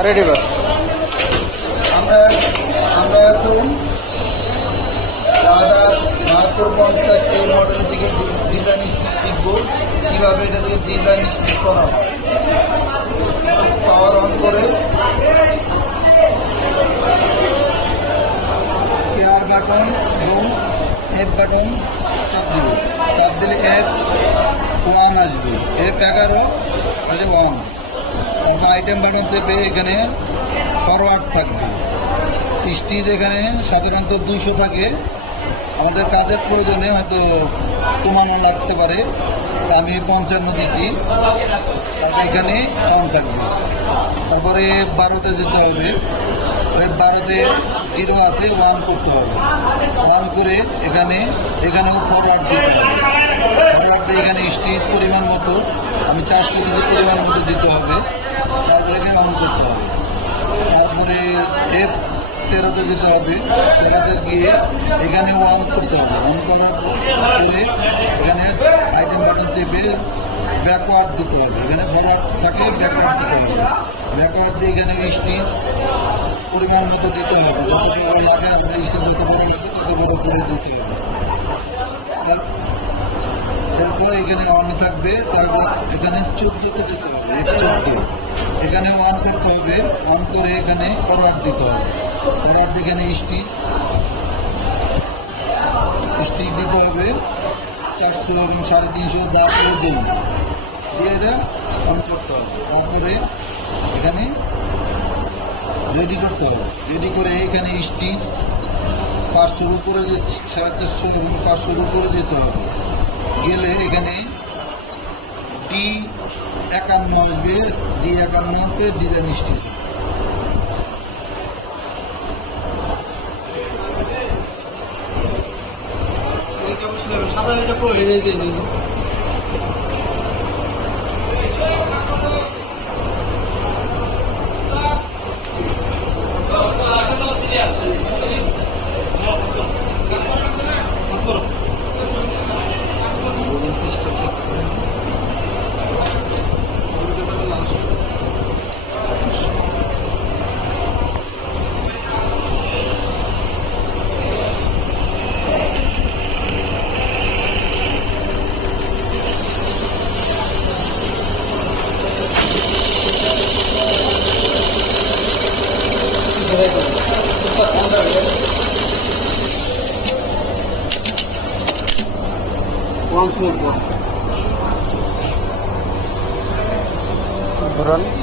Ready বাস। আমরা আমরা এখন 7250 এই মডেলের দিকে ডিজাইন স্টিচ শিখবো, কীভাবে এটা থেকে ডিজাইন স্টিচ করা হয়। পাওয়ার অন করে কেয়ার বাটন এবং এফ বাটন চাপ দিব। চাপ দিলে F1 আসবে, F11 আসবে 1। তারপর আইটেম বাটন চেপে এখানে ফরওয়ার্ড থাকবে। স্টিচ এখানে সাধারণত 200 থাকে, আমাদের কাজের প্রয়োজনে হয়তো কমানো লাগতে পারে, তা আমি 55 দিছি। তারপর এখানে অন থাকবে। তারপরে 12তে যেতে হবে, ওই 12তে 0 আছে, 1 করতে হবে। 1 করে এখানেও ফরওয়ার্ড দিতে হবে। ফরওয়ার্ড দিয়ে এখানে স্টিচ পরিমাণ মতো আমি 400 কেজি পরিমাণ মতো দিতে হবে। তারপরে এখানে অন করতে হবে। তারপরে F13তে যেতে হবে, 13তে গিয়ে এখানে অন করতে হবে। অন করার পরে এখানে আইটেম বাটন চেপে ব্যাকওয়ার্ড দিতে হবে। এখানে ফরওয়ার্ড থাকে, ব্যাকওয়ার্ড দিতে হবে। ব্যাকওয়ার্ড দিয়ে এখানে স্টিচ পরিমাণ মতো দিতে হবে, যতটুকু লাগে আমরা স্টিচ যত বড় লাগে তত বড় করে দিতে হবে। তারপরে এখানে অন থাকবে। তারপর এখানে 14তে যেতে হবে, F14 এখানে অন করতে হবে। অন করে এখানে ফরওয়ার্ড দিতে হবে। ফরওয়ার্ড এখানে স্টিচ দিতে হবে 400 এবং 350 যা প্রয়োজন দিয়ে এটা অন করতে হবে। তারপরে এখানে রেডি করতে হবে। রেডি করে এখানে স্টিচ 500 উপরে 450 এবং 500 উপরে যেতে হবে। গেলে এখানে D51 আসবে, D51 ডিজাইন স্টিচ। সাদা এটা করে ধরুন